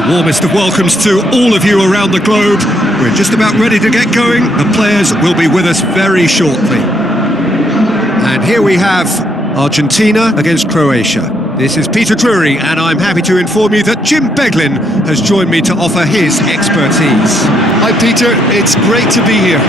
The warmest of welcomes to all of you around the globe. We're just about ready to get going. The players will be with us very shortly. And here we have Argentina against Croatia. This is Peter Drury, and I'm happy to inform you that Jim Beglin has joined me to offer his expertise. Hi Peter, it's great to be here.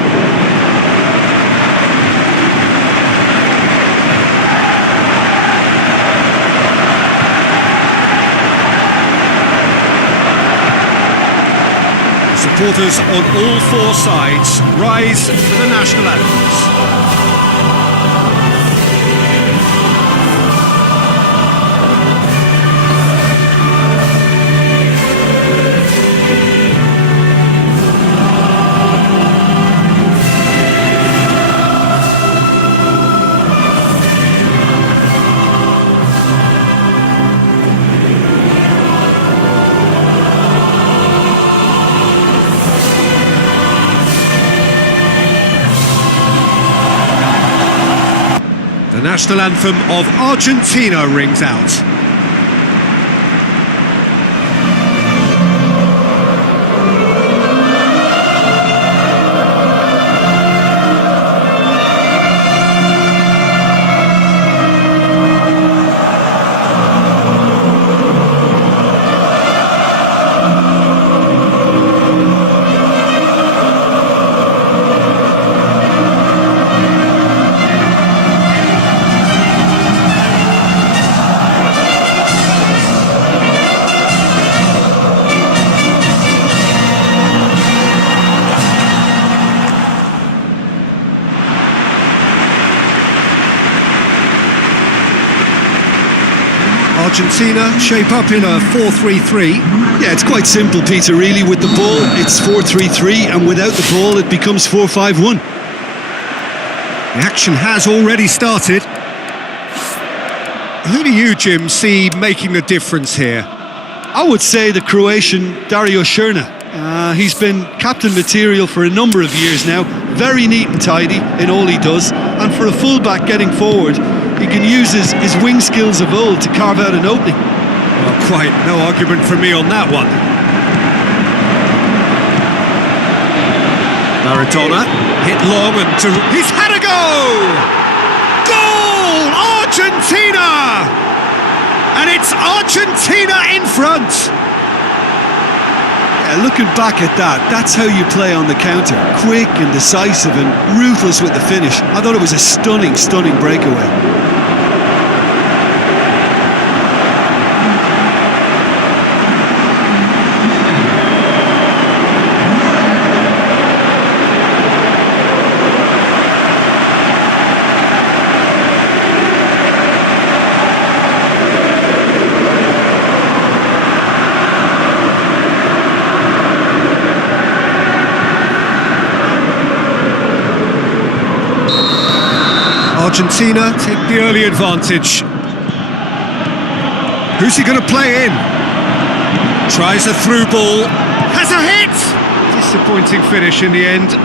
Supporters on all four sides rise to the national anthems. The national anthem of Argentina rings out. Argentina shape up in a 4-3-3. Yeah, it's quite simple, Peter, really. With the ball, it's 4-3-3, and without the ball, it becomes 4-5-1. The action has already started. Who do you, Jim, see making the difference here? I would say the Croatian Dario Srna. He's been captain material for a number of years now. Very neat and tidy in all he does. And for a fullback getting forward, he can use his wing skills of old to carve out an opening. Well, quite no argument from me on that one. Maradona hit long and he's had a go! Goal! Argentina! And it's Argentina in front! Yeah, looking back at that, that's how you play on the counter. Quick and decisive and ruthless with the finish. I thought it was a stunning, stunning breakaway. Argentina take the early advantage. Who's he going to play in? Tries a through ball. Has a hit! Disappointing finish in the end.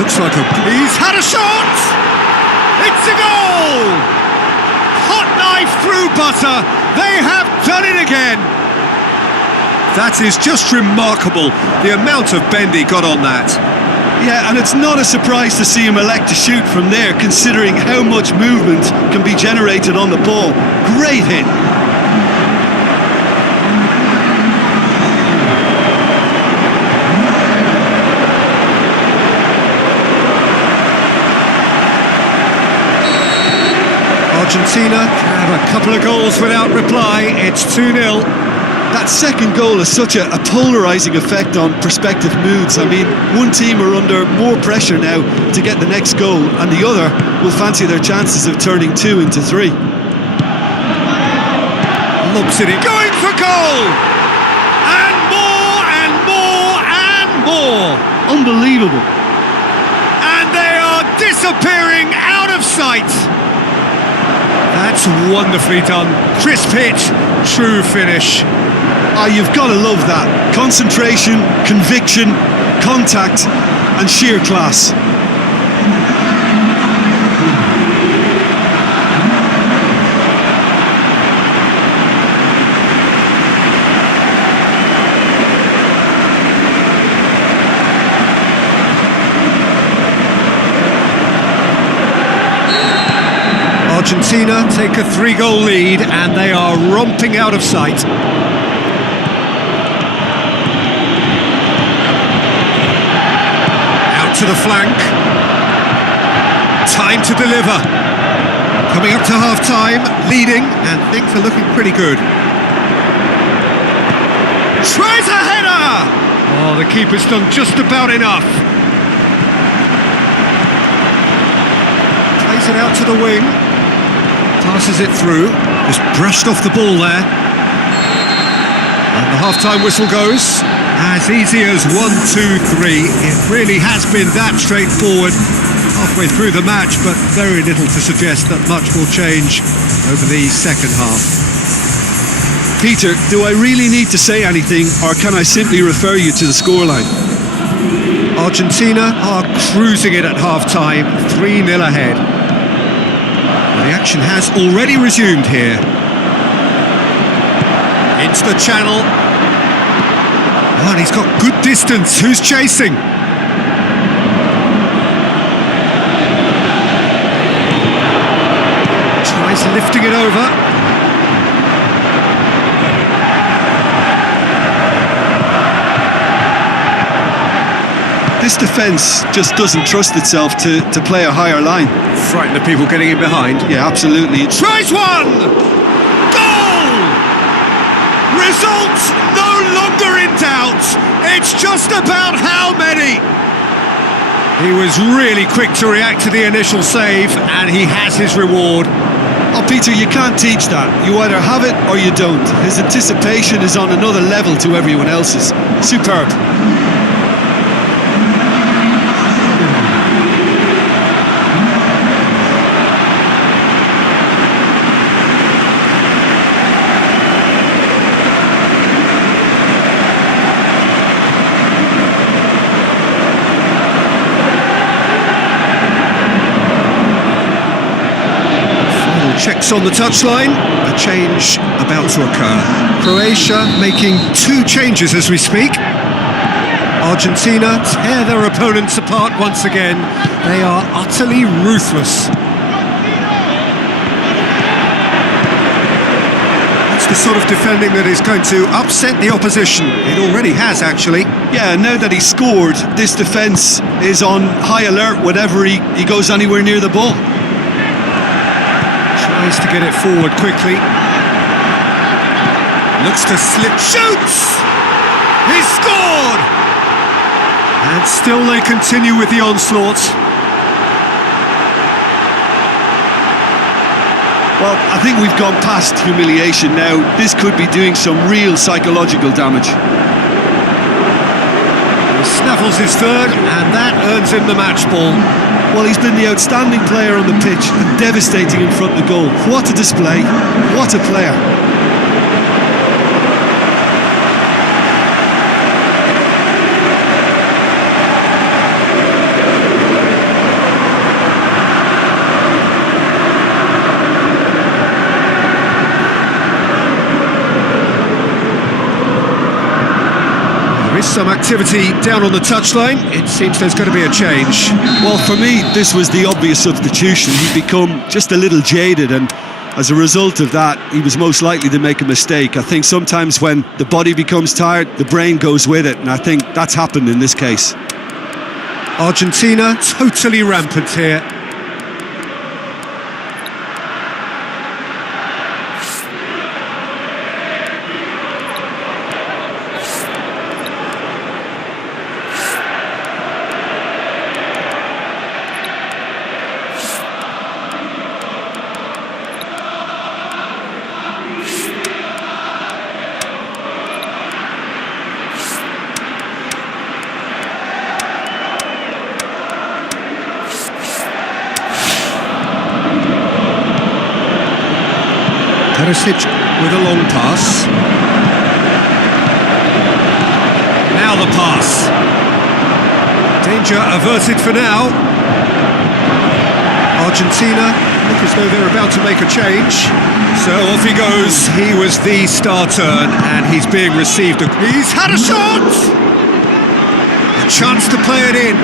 Looks like he's had a shot! It's a goal! Hot knife through butter. They have done it again. That is just remarkable, the amount of bend he got on that. Yeah, and it's not a surprise to see him elect to shoot from there, considering how much movement can be generated on the ball. Great hit. Argentina have a couple of goals without reply. It's 2-0. That second goal has such a polarising effect on prospective moods. I mean, one team are under more pressure now to get the next goal, and the other will fancy their chances of turning 2 into 3. Lobs it in, going for goal! And more, and more, and more! Unbelievable. And they are disappearing out of sight. That's wonderfully done. Crisp hit, true finish. Ah, you've got to love that. Concentration, conviction, contact and sheer class. Argentina take a 3-goal lead and they are romping out of sight. Out to the flank. Time to deliver. Coming up to half-time, leading, and things are looking pretty good. Tries a header! Oh, the keeper's done just about enough. Plays it out to the wing. Passes it through, just brushed off the ball there. And the half-time whistle goes. As easy as 1, 2, 3. It really has been that straightforward halfway through the match, but very little to suggest that much will change over the second half. Peter, do I really need to say anything, or can I simply refer you to the scoreline? Argentina are cruising it at half-time, 3-0 ahead. The action has already resumed here. Into the channel. Oh, and he's got good distance. Who's chasing? Tries lifting it over. This defence just doesn't trust itself to play a higher line. Frighten the people getting in behind. Yeah, absolutely. Tries one! Goal! Result no longer in doubt. It's just about how many. He was really quick to react to the initial save, and he has his reward. Oh, Peter, you can't teach that. You either have it or you don't. His anticipation is on another level to everyone else's. Superb. Checks on the touchline, a change about to occur. Croatia making 2 changes as we speak. Argentina tear their opponents apart once again. They are utterly ruthless. That's the sort of defending that is going to upset the opposition. It already has, actually. Yeah, now that he scored, this defence is on high alert whenever he goes anywhere near the ball. Tries to get it forward quickly. Looks to slip. Shoots! He scored! And still they continue with the onslaught. Well, I think we've gone past humiliation now. This could be doing some real psychological damage. He snaffles his third, and that earns him the match ball. Well, he's been the outstanding player on the pitch and devastating in front of the goal. What a display, what a player. Some activity down on the touchline. It seems there's going to be a change. Well, for me, this was the obvious substitution. He'd become just a little jaded, and as a result of that, he was most likely to make a mistake. I think sometimes when the body becomes tired, the brain goes with it, and I think that's happened in this case. Argentina totally rampant here. Perisic with a long pass. Now the pass. Danger averted for now. Argentina look as though they're about to make a change. So off he goes. He was the star turn and he's being received. He's had a shot! A chance to play it in.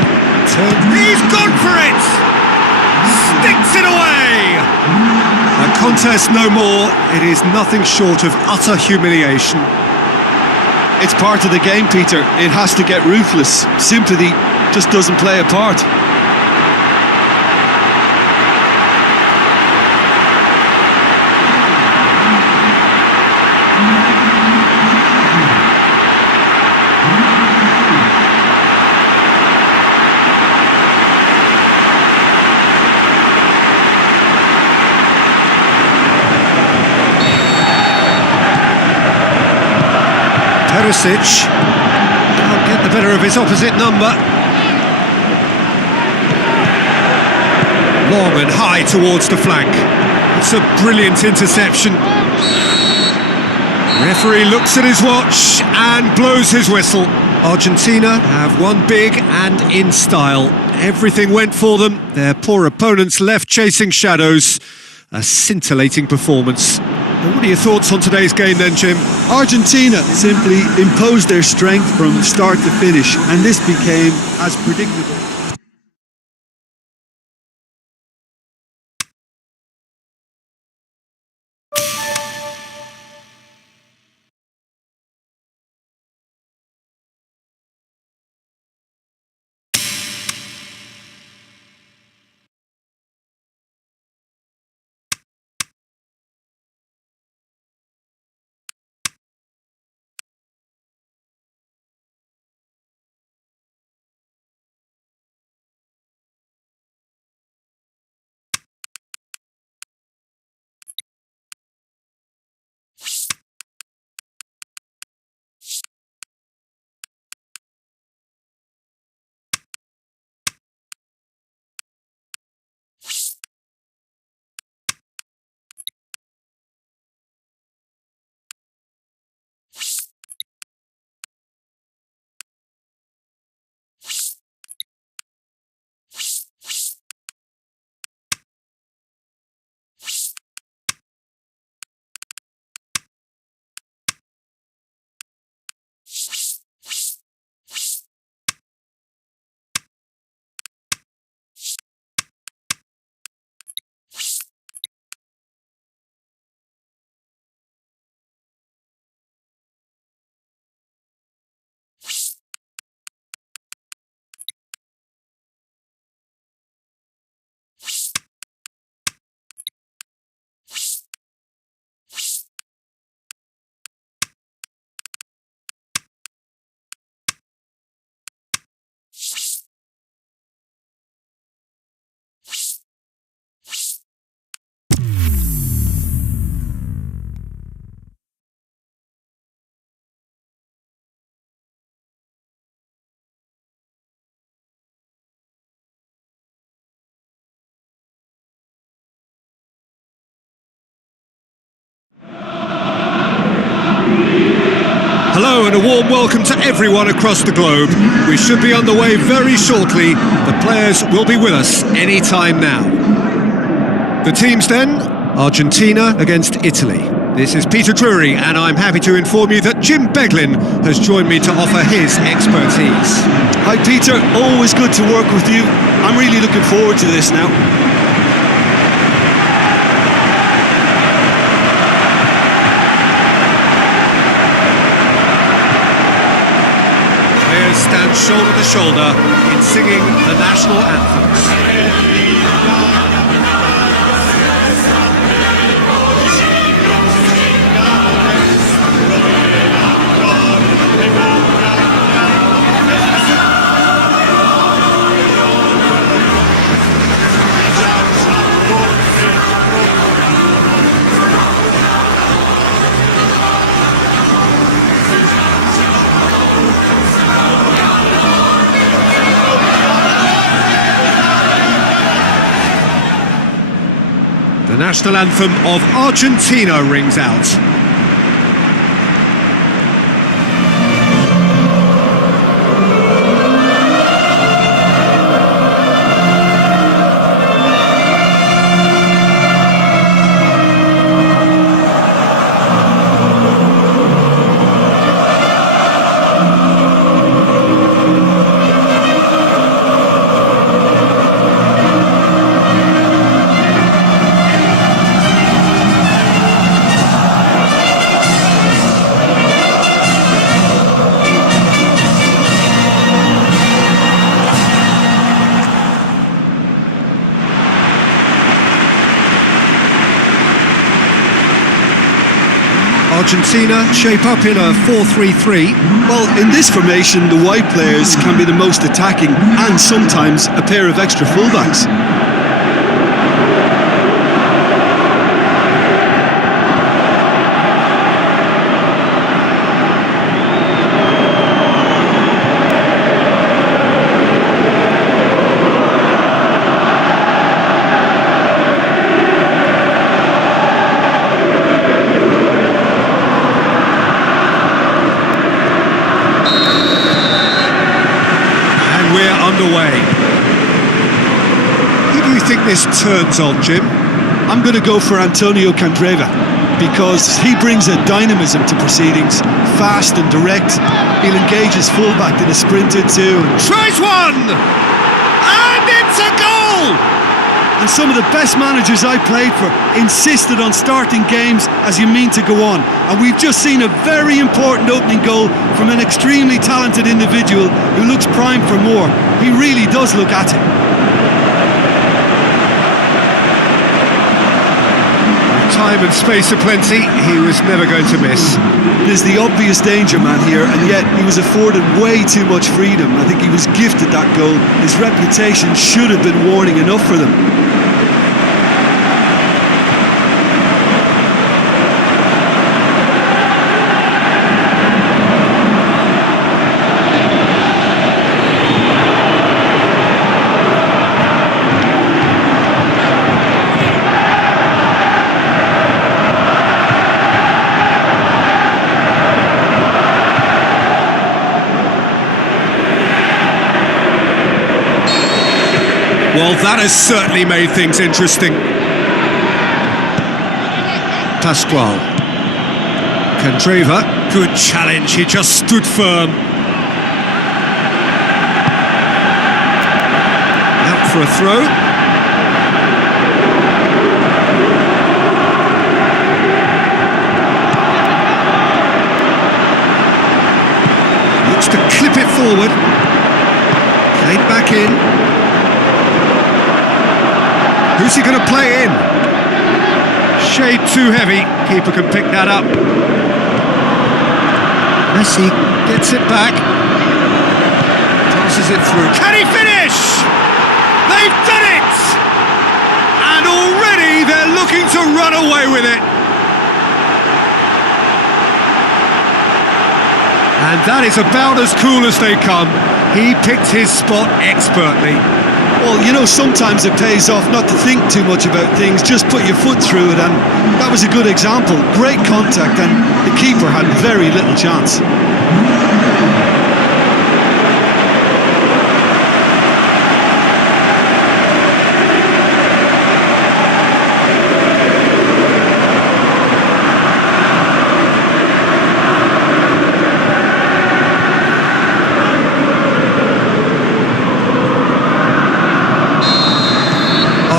He's gone for it! Sticks it away! A contest no more. It is nothing short of utter humiliation. It's part of the game, Peter. It has to get ruthless. Sympathy just doesn't play a part. Perisic can't get the better of his opposite number. Long and high towards the flank. It's a brilliant interception. Referee looks at his watch and blows his whistle. Argentina have won big and in style. Everything went for them. Their poor opponents left chasing shadows. A scintillating performance. What are your thoughts on today's game then, Jim? Argentina simply imposed their strength from start to finish, and this became as predictable. Hello and a warm welcome to everyone across the globe. We should be on the way very shortly. The players will be with us any time now. The teams then, Argentina against Italy. This is Peter Drury and I'm happy to inform you that Jim Beglin has joined me to offer his expertise. Hi Peter, always good to work with you. I'm really looking forward to this now. Stand shoulder to shoulder in singing the national anthems. The national anthem of Argentina rings out. Argentina shape up in a 4-3-3. Well, in this formation, the wide players can be the most attacking and sometimes a pair of extra fullbacks. Underway. Who do you think this turns on, Jim? I'm going to go for Antonio Candreva because he brings a dynamism to proceedings, fast and direct. He'll engage his fullback in a sprint or two. Tries one! And it's a goal! And some of the best managers I played for insisted on starting games as you mean to go on. And we've just seen a very important opening goal from an extremely talented individual who looks primed for more. He really does look at it. Time and space aplenty, he was never going to miss. There's the obvious danger man here, and yet he was afforded way too much freedom. I think he was gifted that goal. His reputation should have been warning enough for them. Well, that has certainly made things interesting. Pascual. Candreva. Good challenge, he just stood firm. Out for a throw. Looks to clip it forward. Played back in. Who's he going to play in? Shade too heavy. Keeper can pick that up. Messi gets it back. Tosses it through. Can he finish? They've done it! And already they're looking to run away with it. And that is about as cool as they come. He picked his spot expertly. Well, you know, sometimes it pays off not to think too much about things, just put your foot through it, and that was a good example. Great contact, and the keeper had very little chance.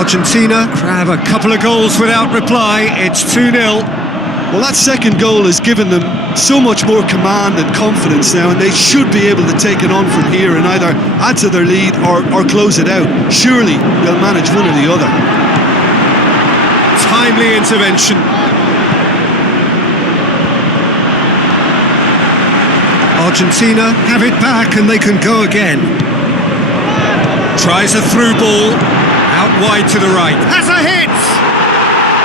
Argentina grab a couple of goals without reply. It's 2-0. Well, that second goal has given them so much more command and confidence now, and they should be able to take it on from here and either add to their lead or close it out. Surely they'll manage one or the other. Timely intervention. Argentina have it back and they can go again. Tries a through ball. Out wide to the right. Has a hit!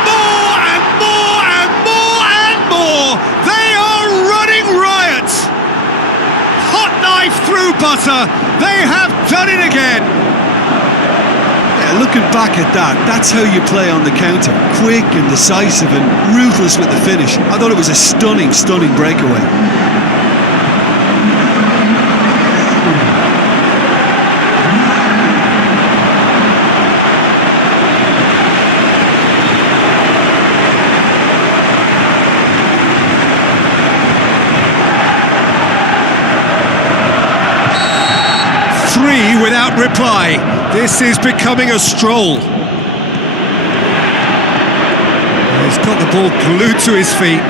More and more and more and more! They are running riot! Hot knife through butter! They have done it again! Yeah, Yeah, looking back at that, that's how you play on the counter. Quick and decisive and ruthless with the finish. I thought it was a stunning, stunning breakaway. Three without reply. This is becoming a stroll. He's got the ball glued to his feet.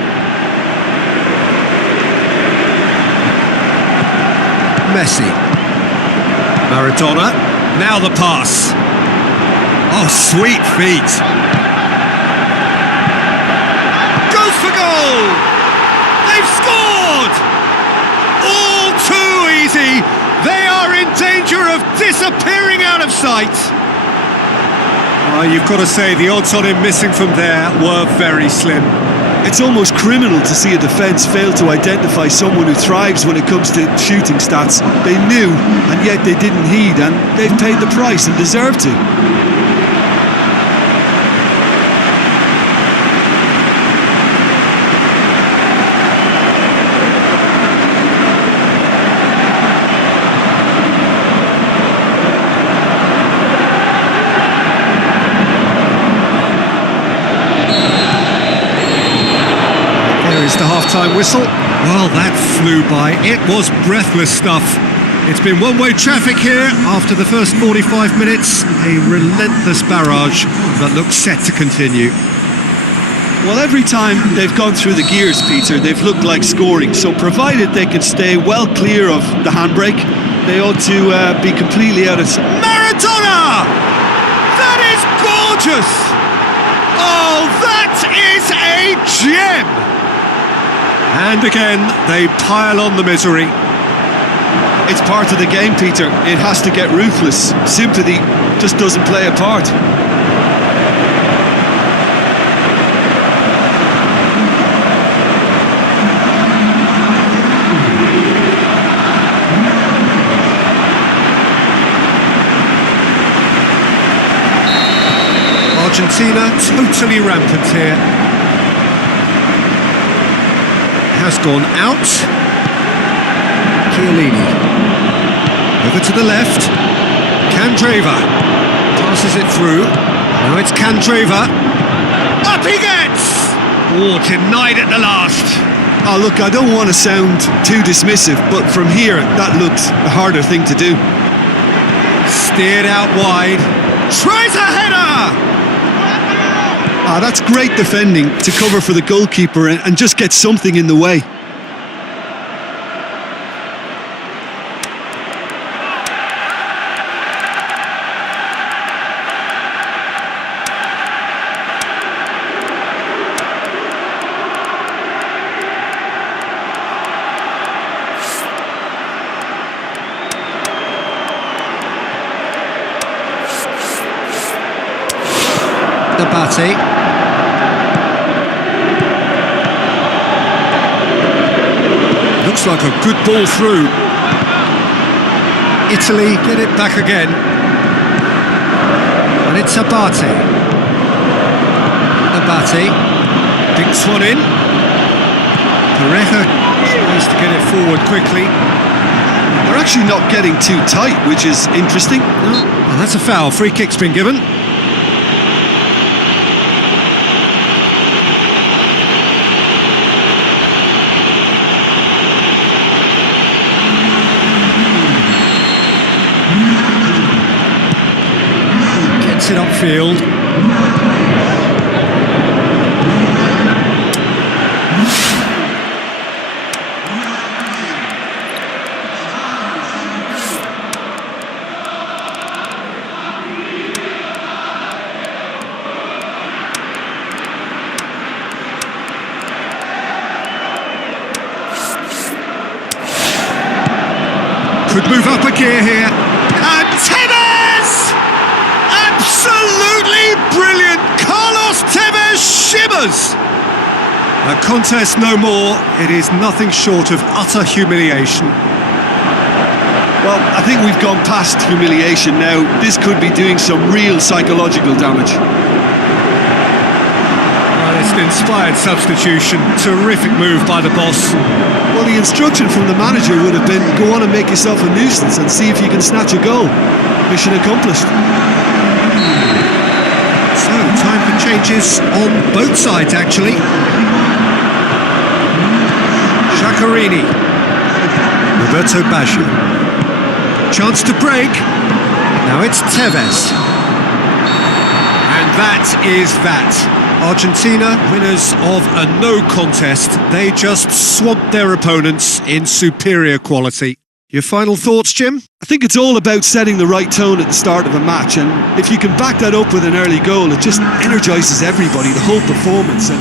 Messi. Maradona. Now the pass. Oh, sweet feet. Goes for goal! They've scored! All too easy. They are in danger of disappearing out of sight. You've got to say, the odds on him missing from there were very slim. It's almost criminal to see a defence fail to identify someone who thrives when it comes to shooting stats. They knew, and yet they didn't heed, and they've paid the price and deserve to. The half-time whistle. Well, that flew by. It was breathless stuff. It's been one-way traffic here after the first 45 minutes. A relentless barrage that looks set to continue. Well, every time they've gone through the gears, Peter, they've looked like scoring. So provided they can stay well clear of the handbrake, they ought to be completely out of... Maradona! That is gorgeous! Oh, that is a gem! And again, they pile on the misery. It's part of the game, Peter. It has to get ruthless. Sympathy just doesn't play a part. Argentina totally rampant here. Has gone out. Chiellini. Over to the left. Candreva. Passes it through. Now it's Candreva. Up he gets! Oh, denied at the last. Oh, look, I don't want to sound too dismissive, but from here, that looks a harder thing to do. Steered out wide. Tries a header! That's great defending to cover for the goalkeeper and just get something in the way. Abate. Looks like a good ball through. Italy get it back again. And it's Abate. Abate dinks one in. Pareja tries to get it forward quickly. They're actually not getting too tight, which is interesting. And that's a foul. Free kick's been given. It upfield. Could move up a gear here. And Tevez! Absolutely brilliant! Carlos Tevez shimmers! A contest no more. It is nothing short of utter humiliation. Well, I think we've gone past humiliation now. This could be doing some real psychological damage. Well, it's an inspired substitution. Terrific move by the boss. Well, the instruction from the manager would have been, go on and make yourself a nuisance and see if you can snatch a goal. Mission accomplished. So, time for changes on both sides, actually. Giaccherini. Roberto Baggio. Chance to break. Now it's Tevez. And that is that. Argentina, winners of a no contest. They just swamped their opponents in superior quality. Your final thoughts, Jim? I think it's all about setting the right tone at the start of a match, and if you can back that up with an early goal, it just energises everybody, the whole performance. And